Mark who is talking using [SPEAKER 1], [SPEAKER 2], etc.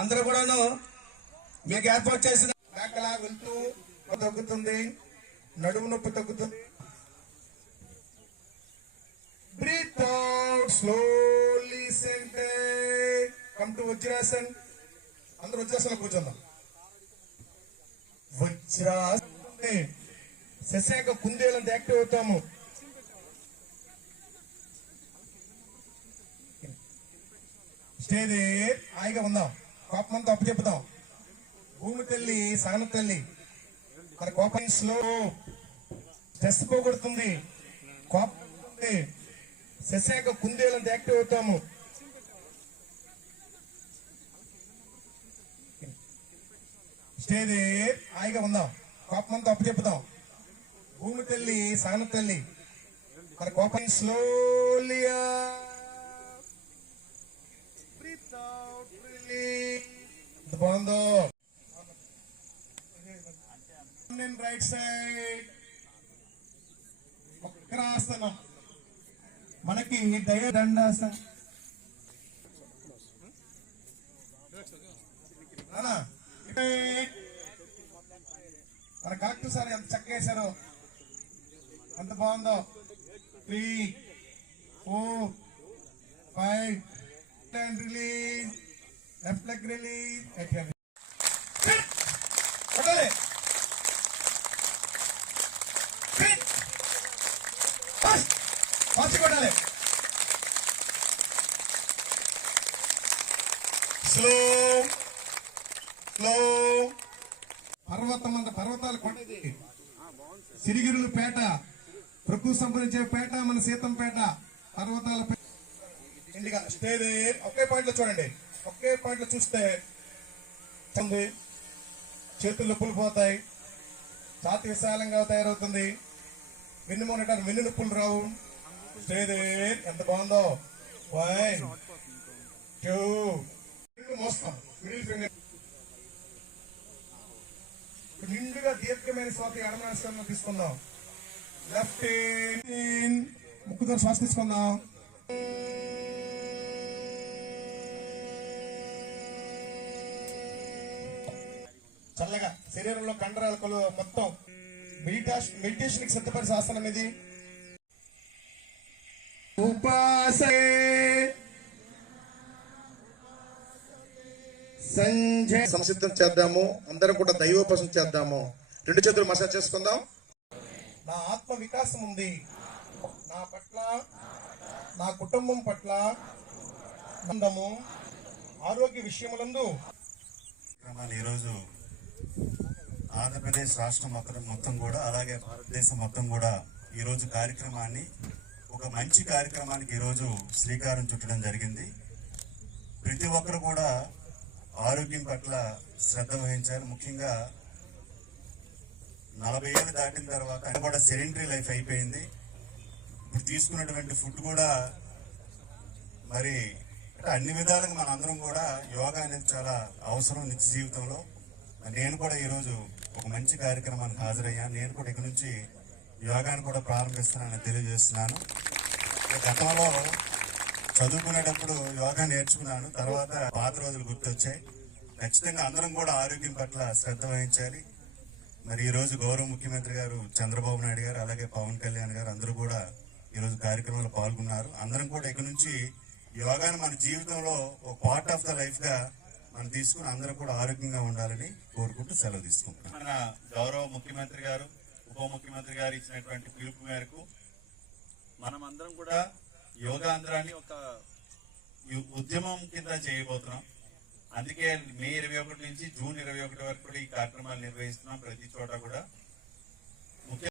[SPEAKER 1] అందరూ కూడాను మీకు ఏర్పాటు చేసిన బ్యాక్కలా వెళ్తూ తగ్గుతుంది. నడుము నొప్పి తగ్గుతుంది. బ్రీత్ అవుట్ స్లోలీ సెంటే కమ్ టు వజ్రాసన్ అందరూ వజ్రాసన కూర్చుందాం. వజ్రాసన్ శశాక కుందేలంత యాక్టివ్ అవుతాము. స్టేది హాయిగా ఉందాం. కోపమంతా అంతా అప్పు చెప్తాం భూమి తల్లి సహన తల్లి. మన కోపం స్లో. స్ట్రెస్ పోగొడుతుంది. కోపం ఉంది. శశాక కుందేలంత యాక్టివ్ అవుతాము. స్టేది హాయిగా ఉందాం. కోపమంతా అంతా అప్పు చెప్తాం భూమి తల్లి సహన తల్లి. మన కోపం స్లోలియా Breathe out, release. ఎంత బాగుందో రైట్ సైడ్ వక్రాసనం మనకి దయ దండాసనం. నానా, ఇటే. మన కలెక్టర్ సార్ ఎంత చక్కగా ఎంత బాగుందో. Three four five. Left hand release left leg release, right slow slow పర్వతం అంత పర్వతాలు కొట్టేది సిరిగిరులు పేట ప్రకృతి సంప్రదించే పేట మన సీతంపేట పర్వతాల ఇండిగా స్టే దేర్ ఒకే పాయింట్లో చూడండి. ఒకే పాయింట్లో చూస్తే ఉంది చేతులు నొప్పులు పోతాయి. ఛాతి విశాలంగా తయారవుతుంది. వెన్ను మొనటారు వెన్ను నొప్పులు రావు. స్టే దేర్ ఎంత బాగుందో. వన్ టూ మోస్తాం. మిడిల్ ఫింగర్ నిండుగా దీర్ఘమైన శ్వాస ఎడమనాశనం తీసుకుందాం. లెఫ్ట్ ఇన్ ముక్కుతో శ్వాస తీసుకుందాం. చల్లగా శరీరంలో కండరాల కొలు మొత్తం మెడిటేషన్ మెడిటేషన్కి సిద్ధపరిచే ఆసనం ఇది ఉపాసే సంజయ్. సంసిద్ధం చేద్దాము అందరం కూడా దైవోపాసన చేద్దాము. రెండు చేతులు మసాజ్ చేసుకుందాం. నా ఆత్మ వికాసం ఉంది. నా పట్ల నా కుటుంబం పట్ల ఆరోగ్య విషయములందు.
[SPEAKER 2] ఈరోజు ఆంధ్రప్రదేశ్ రాష్ట్రం మొత్తం మొత్తం కూడా అలాగే భారతదేశం మొత్తం కూడా ఈరోజు కార్యక్రమాన్ని ఒక మంచి కార్యక్రమానికి ఈరోజు శ్రీకారం చుట్టడం జరిగింది. ప్రతి ఒక్కరు కూడా ఆరోగ్యం పట్ల శ్రద్ధ వహించారు. ముఖ్యంగా నలభై ఏళ్ళు దాటిన తర్వాత అది కూడా సెడెంటరీ లైఫ్ అయిపోయింది. ఇప్పుడు తీసుకున్నటువంటి ఫుడ్ కూడా మరి అన్ని విధాలుగా మనందరం కూడా యోగా అనేది చాలా అవసరం నిత్య జీవితంలో. నేను కూడా ఈరోజు ఒక మంచి కార్యక్రమానికి హాజరయ్యాను నేను కూడా ఇక్కడి నుంచి యోగాను కూడా ప్రారంభిస్తున్నానని తెలియజేస్తున్నాను. గతంలో చదువుకునేటప్పుడు యోగా నేర్చుకున్నాను. తర్వాత పాత రోజులు గుర్తొచ్చాయి. ఖచ్చితంగా అందరం కూడా ఆరోగ్యం పట్ల శ్రద్ధ వహించాలి. మరి ఈరోజు గౌరవ ముఖ్యమంత్రి గారు చంద్రబాబు నాయుడు గారు అలాగే పవన్ కళ్యాణ్ గారు అందరూ కూడా ఈరోజు కార్యక్రమంలో పాల్గొన్నారు. అందరం కూడా ఇక్కడి నుంచి యోగాను మన జీవితంలో ఒక పార్ట్ ఆఫ్ ద లైఫ్గా మనం తీసుకుని అందరం కూడా ఆరోగ్యంగా ఉండాలని కోరుకుంటూ సెలవు తీసుకుంటున్నాం.
[SPEAKER 3] మన గౌరవ ముఖ్యమంత్రి గారు ఉప ముఖ్యమంత్రి గారు ఇచ్చినటువంటి పిలుపు మేరకు మనమందరం కూడా యోగాంధ్రాన్ని ఒక ఉద్యమం కింద చేయబోతున్నాం. అందుకే మే ఇరవై ఒకటి నుంచి జూన్ ఇరవై ఒకటి వరకు కూడా ఈ కార్యక్రమాలు నిర్వహిస్తున్నాం ప్రతి చోట కూడా.